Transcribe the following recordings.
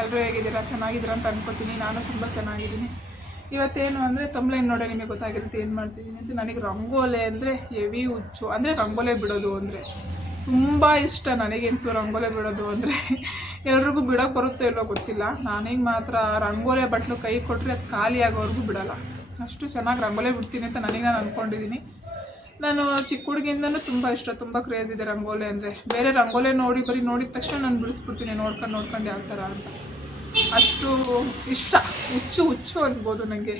ಎಲ್ಲರೂ ಹೇಗಿದ್ದೀರಾ? ಚೆನ್ನಾಗಿದ್ದೀರಾ ಅಂತ ಅನ್ಕೋತೀನಿ. ನಾನು ತುಂಬ ಚೆನ್ನಾಗಿದ್ದೀನಿ. ಇವತ್ತೇನು ಅಂದರೆ ತಮ್ಲೈನ್ ನೋಡೇ ನಿಮಗೆ ಗೊತ್ತಾಗಿರುತ್ತೆ ಏನು ಮಾಡ್ತಿದ್ದೀನಿ ಅಂತ. ನನಗೆ ರಂಗೋಲೆ ಅಂದರೆ ಹೆವಿ ಹುಚ್ಚು. ಅಂದರೆ ರಂಗೋಲೆ ಬಿಡೋದು ಅಂದರೆ ತುಂಬ ಇಷ್ಟ. ನನಗಂತೂ ರಂಗೋಲೆ ಬಿಡೋದು ಅಂದರೆ ಎಲ್ರಿಗೂ ಬಿಡೋಕ್ಕೆ ಬರುತ್ತೋ ಇಲ್ಲೋ ಗೊತ್ತಿಲ್ಲ. ನನಗೆ ಮಾತ್ರ ರಂಗೋಲೆ ಬಟ್ಲು ಕೈ ಕೊಟ್ಟರೆ ಅದು ಖಾಲಿ ಆಗೋವರೆಗೂ ಬಿಡೋಲ್ಲ. ಅಷ್ಟು ಚೆನ್ನಾಗಿ ರಂಗೋಲೆ ಬಿಡ್ತೀನಿ ಅಂತ ನನಗೆ ನಾನು ಅಂದ್ಕೊಂಡಿದ್ದೀನಿ. ನಾನು ಚಿಕ್ಕ ಹುಡುಗಿಯಿಂದನೂ ತುಂಬ ಇಷ್ಟ, ತುಂಬ ಕ್ರೇಜ್ ಇದೆ ರಂಗೋಲೆ ಅಂದರೆ. ಬೇರೆ ರಂಗೋಲೆ ನೋಡಿದ ತಕ್ಷಣ ನಾನು ಬಿಡಿಸ್ಬಿಡ್ತೀನಿ ನೋಡ್ಕೊಂಡು ಯಾವ ಥರ ಅಂತ. ಅಷ್ಟು ಇಷ್ಟ, ಹುಚ್ಚು ಅನ್ಬೋದು ನನಗೆ.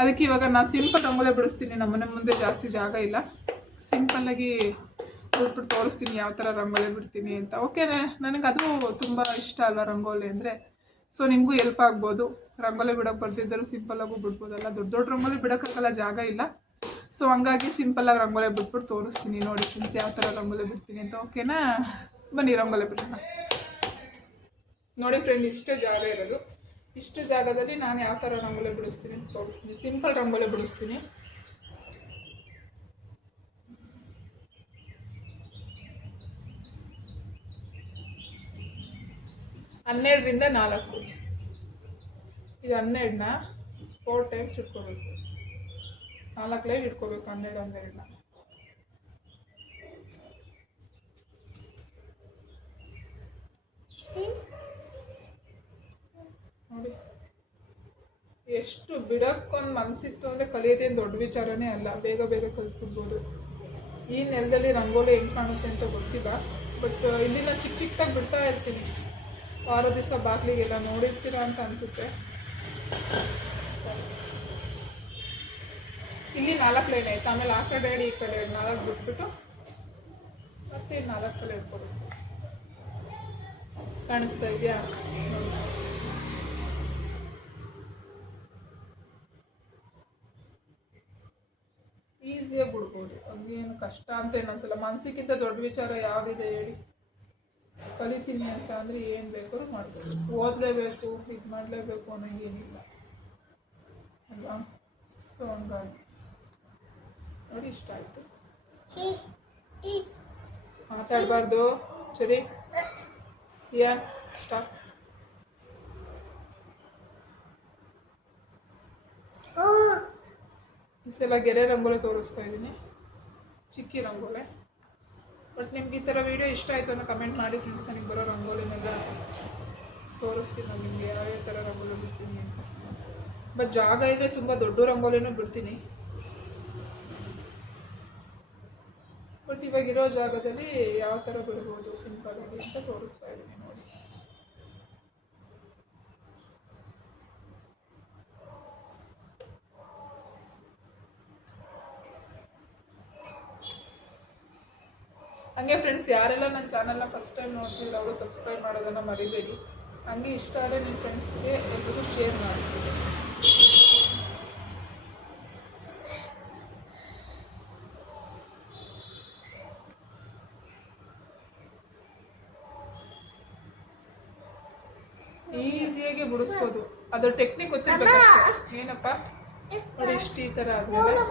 ಅದಕ್ಕೆ ಇವಾಗ ನಾನು ಸಿಂಪಲ್ ರಂಗೋಲೆ ಬಿಡಿಸ್ತೀನಿ. ನಮ್ಮನೆ ಮುಂದೆ ಜಾಸ್ತಿ ಜಾಗ ಇಲ್ಲ, ಸಿಂಪಲ್ಲಾಗಿ ಬಿಟ್ಬಿಟ್ಟು ತೋರಿಸ್ತೀನಿ ಯಾವ ಥರ ರಂಗೋಲೆ ಬಿಡ್ತೀನಿ ಅಂತ. ಓಕೆನೇ, ನನಗೆ ಅದು ತುಂಬ ಇಷ್ಟ ಅಲ್ವಾ ರಂಗೋಲೆ ಅಂದರೆ. ಸೊ ನಿಮಗೂ ಹೆಲ್ಪ್ ಆಗ್ಬೋದು. ರಂಗೋಲೆ ಬಿಡೋಕ್ಕೆ ಬರ್ತಿದ್ದರೂ ಸಿಂಪಲ್ಲಾಗೂ ಬಿಡ್ಬೋದಲ್ಲ. ದೊಡ್ಡ ರಂಗೋಲೆ ಬಿಡೋಕ್ಕಾಗಲ್ಲ, ಜಾಗ ಇಲ್ಲ. ಸೊ ಹಂಗಾಗಿ ಸಿಂಪಲ್ಲಾಗಿ ರಂಗೋಲೆ ಬಿಟ್ಬಿಟ್ಟು ತೋರಿಸ್ತೀನಿ. ನೋಡಿ ಫ್ರೆಂಡ್ಸ್ ಯಾವ ಥರ ರಂಗೋಲೆ ಬಿಡ್ತೀನಿ ಅಂತ. ಓಕೆನಾ, ಬನ್ನಿ ರಂಗೋಲೆ ಬಿಡೋಣ. ನೋಡಿ ಫ್ರೆಂಡ್, ಇಷ್ಟೇ ಜಾಗ ಇರೋದು. ಇಷ್ಟು ಜಾಗದಲ್ಲಿ ನಾನು ಯಾವ ಥರ ರಂಗೋಲೆ ಬಿಡಿಸ್ತೀನಿ ಅಂತ ತೋರಿಸ್ತೀನಿ. ಸಿಂಪಲ್ ರಂಗೋಲೆ ಬಿಡಿಸ್ತೀನಿ. ಹನ್ನೆರಡರಿಂದ 4 ಇದು 12ನ 4 ಟೈಮ್ಸ್ ಇಟ್ಕೋಬೇಕು. 4 ಲೈನ್ ಇಟ್ಕೋಬೇಕು. 12 ನೋಡಿ ಎಷ್ಟು ಬಿಡೋಕ್ಕೊಂದು ಮನಸ್ಸಿತ್ತು ಅಂದರೆ ಕಲಿಯೋದೇನು ದೊಡ್ಡ ವಿಚಾರನೇ ಅಲ್ಲ. ಬೇಗ ಕಲ್ತ್ಬಿಡ್ಬೋದು. ಈ ನೆಲದಲ್ಲಿ ರಂಗೋಲಿ ಹೆಂಗೆ ಕಾಣುತ್ತೆ ಅಂತ ಗೊತ್ತಿಲ್ಲ. ಬಟ್ ಇಲ್ಲಿ ನಾನು ಚಿಕ್ಕದಾಗಿ ಬಿಡ್ತಾ ಇರ್ತೀನಿ. ವಾರ ದಿವಸ ಬಾಗಿಲಿಗೆಲ್ಲ ನೋಡಿರ್ತೀರಾ ಅಂತ ಅನಿಸುತ್ತೆ. ಇಲ್ಲಿ 4 ಲೈನ್ ಆಯ್ತು. ಆಮೇಲೆ ಆ ಕಡೆ ಈ ಕಡೆ 4 ಬಿಟ್ಬಿಟ್ಟು ಮತ್ತೆ 4 ಸಲ ಇಟ್ಕೊಬೇಕು. ಕಾಣಿಸ್ತಾ ಇದೆಯಾ? ಈಸಿಯಾಗಿ ಬಿಡ್ಬೋದು. ಅದೇನು ಕಷ್ಟ ಅಂತ ಏನೊಂದ್ಸಲ. ಮನಸ್ಸಿಗಿಂತ ದೊಡ್ಡ ವಿಚಾರ ಯಾವುದಿದೆ ಹೇಳಿ? ಕಲಿತೀನಿ ಅಂತ ಅಂದರೆ ಏನು ಬೇಕಾದ್ರೂ ಮಾಡ್ಬೋದು. ಓದಲೇಬೇಕು, ಇದು ಮಾಡಲೇಬೇಕು ಅನ್ನೋಂಗೇನಿಲ್ಲ ಅಲ್ವಾ? ಸೊ ಹಂಗಾಗಿ ನೋಡಿ, ಇಷ್ಟ ಆಯಿತು. ಮಾತಾಡಬಾರ್ದು. ಸರಿ, ಸ್ಟಾಪ್. ಈ ಸಲ ಗೆರೆ ರಂಗೋಲೆ ತೋರಿಸ್ತಾ ಇದ್ದೀನಿ, ಚಿಕ್ಕಿ ರಂಗೋಲೆ. ಬಟ್ ನಿಮ್ಗೆ ಈ ಥರ ವೀಡಿಯೋ ಇಷ್ಟ ಆಯಿತು ಅನ್ನೋ ಕಮೆಂಟ್ ಮಾಡಿ ಫ್ರೆಂಡ್ಸ್. ನನಗೆ ಬರೋ ರಂಗೋಲಿನೆಲ್ಲ ತೋರಿಸ್ತೀನಿ ನಾನು ನಿಮಗೆ ಯಾವ್ಯಾವ ಥರ ರಂಗೋಲಿ ಬಿಡ್ತೀನಿ ಅಂತ. ಬಟ್ ಜಾಗ ಇದ್ದರೆ ತುಂಬ ದೊಡ್ಡ ರಂಗೋಲಿನೂ ಬಿಡ್ತೀನಿ. ಬಟ್ ಇವಾಗಿರೋ ಜಾಗದಲ್ಲಿ ಯಾವ ಥರ ಬಿಡ್ಬೋದು ಸಿಂಪಲ್ಲಾಗಿ ಅಂತ ತೋರಿಸ್ತಾ ಇದ್ದೀನಿ ನೋಡಿ. ಹಂಗೆ ಫ್ರೆಂಡ್ಸ್, ಯಾರೆಲ್ಲ ನನ್ನ ಚಾನಲ್ನ ಫಸ್ಟ್ ಟೈಮ್ ನೋಡ್ತಿದ್ರು ಅವರು ಸಬ್ಸ್ಕ್ರೈಬ್ ಮಾಡೋದನ್ನು ಮರಿಬೇಡಿ. ಹಂಗೆ ಇಷ್ಟ ಆದರೆ ನಿಮ್ಮ ಫ್ರೆಂಡ್ಸ್ಗೆ ಎಲ್ರಿಗೂ ಶೇರ್ ಮಾಡಿ. ಈಸಿಯಾಗಿ ಬಿಡಿಸ್ಬೋದು. ಅದು ಟೆಕ್ನಿಕ್ ಗೊತ್ತಿರ್ಬೇಕಷ್ಟೇ. ಏನಪ್ಪ ನೋಡಿ, ಇಷ್ಟು ಈ ಥರ ಆದಮೇಲೆ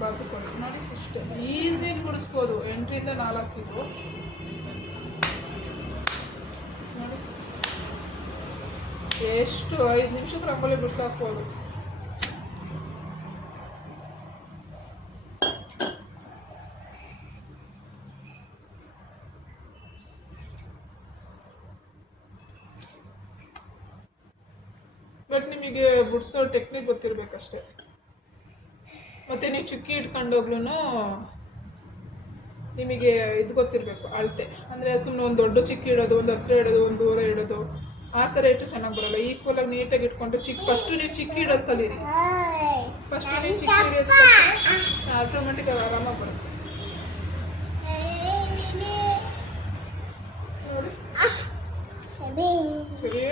ಬಾತುಕೊಂಡು ನೋಡಿ, ಇಷ್ಟು ಈಸಿಯಾಗಿ ಬಿಡಿಸ್ಬೋದು. 8ರಿಂದ 4 ಇದು ನೋಡಿ. ಎಷ್ಟು 5 ನಿಮಿಷಕ್ಕೆ ರಂಗೋಲಿ ಬಿಡ್ಸಾಕ್ಬೋದು. ಬಟ್ ನಿಮಗೆ ಬಿಡಿಸೋ ಟೆಕ್ನಿಕ್ ಗೊತ್ತಿರಬೇಕಷ್ಟೇ. ಮತ್ತು ನೀವು ಚುಕ್ಕಿ ಇಟ್ಕೊಂಡೋಗ್ಲೂ ನಿಮಗೆ ಇದು ಗೊತ್ತಿರಬೇಕು, ಅಳತೆ. ಅಂದರೆ ಸುಮ್ಮನೆ ಒಂದು ದೊಡ್ಡ ಚಿಕ್ಕಿ ಇಡೋದು, ಒಂದು ಹತ್ತಿರ ಇಡೋದು, ಒಂದು ದೂರ ಇಡೋದು, ಆ ಥರ ಇಟ್ಟು ಚೆನ್ನಾಗಿ ಬರೋಲ್ಲ. ಈಕ್ವಲಾಗಿ ನೀಟಾಗಿ ಇಟ್ಕೊಂಡು ಫಸ್ಟು ನೀವು ಚಿಕ್ಕಿ ಇಡೋದು ಕಲೀರಿ. ಫಸ್ಟು ನೀವು ಚಿಕ್ಕಿ ಇಡೋದು ಆಟೋಮೆಟಿಕ್ಕಾಗಿ ಆರಾಮಾಗಿ ಬರುತ್ತೆ ನೋಡಿ. ಸರಿ,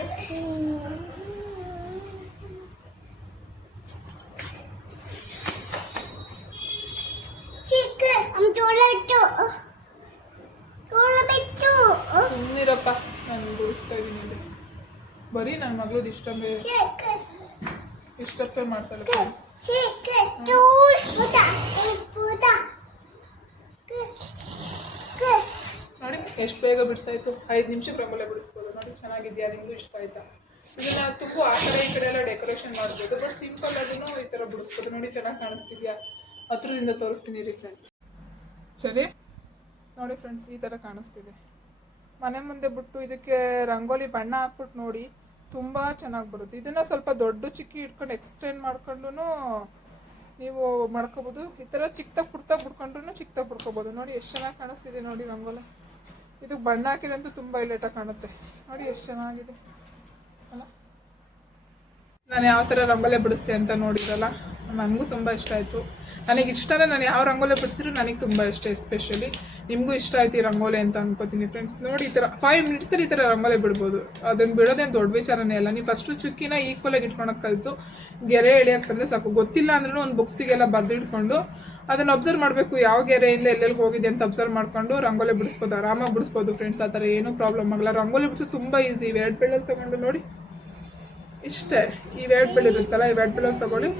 ಸುಮ್ಮನಿರಪ್ಪ, ನಾನು ಬಿಡಿಸ್ತಾ ಇದ್ದೀನಿ. ಬರೀ ನನ್ನ ಮಗಳು ಡಿಸ್ಟರ್ಬೇ ಮಾಡ್ತಾಳೆ ನೋಡಿ. ಎಷ್ಟು ಬೇಗ ಬಿಡಿಸಾಯ್ತು, 5 ನಿಮಿಷಕ್ಕೆ ರಂಗೋಲಿ ಬಿಡಿಸ್ಬೋದು. ನೋಡಿ ಚೆನ್ನಾಗಿದೆಯಾ, ನಿಮಗೂ ಇಷ್ಟ ಆಯ್ತಾ? ಇದನ್ನು ತುಂಬ ಆ ಕಡೆ ಈ ಕಡೆ ಎಲ್ಲ ಡೆಕೋರೇಷನ್ ಮಾಡ್ಬೋದು, ಬಟ್ ಸಿಂಪಲ್ ಅದನ್ನು ಈ ಥರ ಬಿಡಿಸ್ಬೋದು. ನೋಡಿ ಚೆನ್ನಾಗಿ ಕಾಣಿಸ್ತಿದ್ಯಾ? ಹತ್ರದಿಂದ ತೋರಿಸ್ತೀನಿ ರೀ ಫ್ರೆಂಡ್ಸ್. ಸರಿ ನೋಡಿ ಫ್ರೆಂಡ್ಸ್, ಈ ಥರ ಕಾಣಿಸ್ತಿದೆ. ಮನೆ ಮುಂದೆ ಬಿಟ್ಟು ಇದಕ್ಕೆ ರಂಗೋಲಿ ಬಣ್ಣ ಹಾಕ್ಬಿಟ್ಟು ನೋಡಿ, ತುಂಬ ಚೆನ್ನಾಗಿ ಬರುತ್ತೆ. ಇದನ್ನು ಸ್ವಲ್ಪ ದೊಡ್ಡ ಚಿಕ್ಕಿ ಇಟ್ಕೊಂಡು ಎಕ್ಸ್ಟೆಂಡ್ ಮಾಡ್ಕೊಂಡು ನೀವು ಮಾಡ್ಕೋಬೋದು. ಈ ಥರ ಚಿಕ್ಕದಾಗಿ ಬಿಡ್ಕೊಂಡ್ರು ಚಿಕ್ಕದಾಗಿ ಬಿಡ್ಕೋಬೋದು. ನೋಡಿ ಎಷ್ಟು ಚೆನ್ನಾಗಿ ಕಾಣಿಸ್ತಿದೆ ನೋಡಿ ರಂಗೋಲಿ. ಇದಕ್ಕೆ ಬಣ್ಣ ಹಾಕಿದಂತೂ ತುಂಬ ಇಲೇಟಾಗಿ ಕಾಣುತ್ತೆ. ನೋಡಿ ಎಷ್ಟು ಚೆನ್ನಾಗಿದೆ ಅಲ್ಲ. ನಾನು ಯಾವ ಥರ ರಂಗೋಲಿ ಬಿಡಿಸ್ತೆ ಅಂತ ನೋಡಿರಲ್ಲ, ನನಗೂ ತುಂಬ ಇಷ್ಟ ಆಯಿತು. ನನಗೆ ಇಷ್ಟನೇ, ನಾನು ಯಾವ ರಂಗೋಲಿ ಬಿಡಿಸಿದ್ರು ನನಗೆ ತುಂಬ ಇಷ್ಟ. ಎಸ್ಪೆಷಲಿ ನಿಮಗೂ ಇಷ್ಟ ಆಯ್ತು ಈ ರಂಗೋಲಿ ಅಂತ ಅನ್ಕೋತೀನಿ ಫ್ರೆಂಡ್ಸ್. ನೋಡಿ ಈ ಥರ 5 ಮಿನಿಟ್ಸಲ್ಲಿ ಈ ಥರ ರಂಗೋಲಿ ಬಿಡ್ಬೋದು. ಅದನ್ನು ಬಿಡೋದೇನು ದೊಡ್ಡ ವಿಚಾರನೇ ಅಲ್ಲ. ನೀವು ಫಸ್ಟು ಚುಕ್ಕಿನ ಈಕ್ವಲಾಗಿ ಇಟ್ಕೊಳಕ್ಕೆ ಕಲಿತು ಗೆರೆ ಎಳೆಯೋಕ್ಕಂದ್ರೆ ಸಾಕು. ಗೊತ್ತಿಲ್ಲ ಅಂದ್ರೂ ಒಂದು ಬುಕ್ಸಿಗೆಲ್ಲ ಬರೆದಿಟ್ಕೊಂಡು ಅದನ್ನು ಅಬ್ಸರ್ವ್ ಮಾಡಬೇಕು, ಯಾವ ಗೆರೆಯಿಂದ ಎಲ್ಲೆಲ್ಲಿಗೆ ಹೋಗಿದೆ ಅಂತ ಅಬ್ಸರ್ವ್ ಮಾಡ್ಕೊಂಡು ರಂಗೋಲಿ ಬಿಡಿಸ್ಬೋದು, ಆರಾಮಾಗಿ ಬಿಡಿಸ್ಬೋದು ಫ್ರೆಂಡ್ಸ್. ಆ ಥರ ಏನೂ ಪ್ರಾಬ್ಲಮ್ ಆಗಲ್ಲ. ರಂಗೋಲಿ ಬಿಡಿಸೋದು ತುಂಬ ಈಸಿ. ಇವೆರಡು ಬೆಳ್ಳಲ್ಲಿ ತೊಗೊಂಡು ನೋಡಿ ಇಷ್ಟೇ, ಇವೆರಡು ಬೆಳ್ಳಿರುತ್ತಲ್ಲ, ಇವೆರಡು ಬೆಳ್ಳಲ್ಲಿ ತೊಗೊಳ್ಳಿ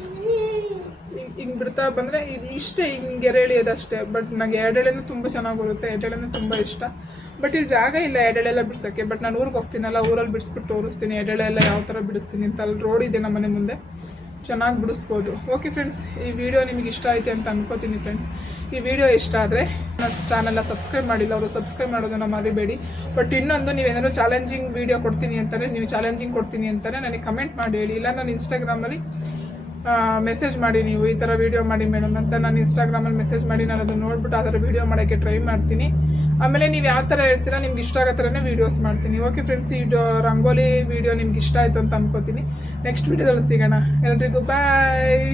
ಹಿಂಗೆ ಬಿಡ್ತಾ ಬಂದರೆ ಇದು ಇಷ್ಟೇ, ಹಿಂಗೆ ಗೆರೆ ಎಳೆಯೋದಷ್ಟೇ. ಬಟ್ ನನಗೆ ಎರಡೆಳೆನೂ ತುಂಬ ಚೆನ್ನಾಗಿ ಬರುತ್ತೆ, ಎರಡೆಳೆನೂ ತುಂಬ ಇಷ್ಟ. ಬಟ್ ಇಲ್ಲಿ ಜಾಗ ಇಲ್ಲ ಎರಡೆಳೆಲ್ಲ ಬಿಡ್ಸೋಕ್ಕೆ. ಬಟ್ ನಾನು ಊರಿಗೆ ಹೋಗ್ತೀನಲ್ಲ, ಊರಲ್ಲಿ ಬಿಡಿಸ್ಬಿಟ್ಟು ತೋರಿಸ್ತೀನಿ ಎರಡೆಳೆಲ್ಲ ಯಾವ ಥರ ಬಿಡಿಸ್ತೀನಿ ಅಂತ. ಅಲ್ಲಿ ರೋಡ್ ಇದೆ ನಮ್ಮ ಮನೆ ಮುಂದೆ, ಚೆನ್ನಾಗಿ ಬಿಡಿಸ್ಬೋದು. ಓಕೆ ಫ್ರೆಂಡ್ಸ್, ಈ ವಿಡಿಯೋ ನಿಮಗೆ ಇಷ್ಟ ಆಯ್ತು ಅಂತ ಅನ್ಕೋತೀನಿ ಫ್ರೆಂಡ್ಸ್. ಈ ವಿಡಿಯೋ ಇಷ್ಟ ಆದರೆ ನನ್ನ ಚಾನಲ್ನ ಸಬ್ಸ್ಕ್ರೈಬ್ ಮಾಡಿಲ್ಲ ಅವರು ಸಬ್ಸ್ಕ್ರೈಬ್ ಮಾಡೋದನ್ನು ಮರಿಬೇಡಿ. ಬಟ್ ಇನ್ನೊಂದು, ನೀವೇನಾದ್ರು ಚಾಲೆಂಜಿಂಗ್ ವಿಡಿಯೋ ಕೊಡ್ತೀನಿ ಅಂತಾರೆ, ನೀವು ಚಾಲೆಂಜಿಂಗ್ ಕೊಡ್ತೀನಿ ಅಂತಾರೆ ನನಗೆ ಕಮೆಂಟ್ ಮಾಡಿ ಹೇಳಿ. ಇಲ್ಲ ನಾನು ಇನ್ಸ್ಟಾಗ್ರಾಮಲ್ಲಿ ಮೆಸೇಜ್ ಮಾಡಿ, ನೀವು ಈ ಥರ ವೀಡಿಯೋ ಮಾಡಿ ಮೇಡಮ್ ಅಂತ. ನಾನು ಇನ್ಸ್ಟಾಗ್ರಾಮಲ್ಲಿ ಮೆಸೇಜ್ ಮಾಡಿ ನಾನು ಅದನ್ನು ನೋಡ್ಬಿಟ್ಟು ಆ ಥರ ವೀಡಿಯೋ ಮಾಡೋಕ್ಕೆ ಟ್ರೈ ಮಾಡ್ತೀನಿ. ಆಮೇಲೆ ನೀವು ಯಾವ ಥರ ಹೇಳ್ತೀರಾ ನಿಮ್ಗೆ ಇಷ್ಟ ಆಗೋ ಥರನೇ ವೀಡಿಯೋಸ್ ಮಾಡ್ತೀನಿ. ಓಕೆ ಫ್ರೆಂಡ್ಸ್, ಈ ರಂಗೋಲಿ ವೀಡಿಯೋ ನಿಮ್ಗೆ ಇಷ್ಟ ಆಯಿತು ಅಂತ ಅನ್ಕೋತೀನಿ. ನೆಕ್ಸ್ಟ್ ವೀಡಿಯೋದಲ್ಲಿ ಸಿಗೋಣ. ಎಲ್ರಿಗೂ ಬಾಯ್.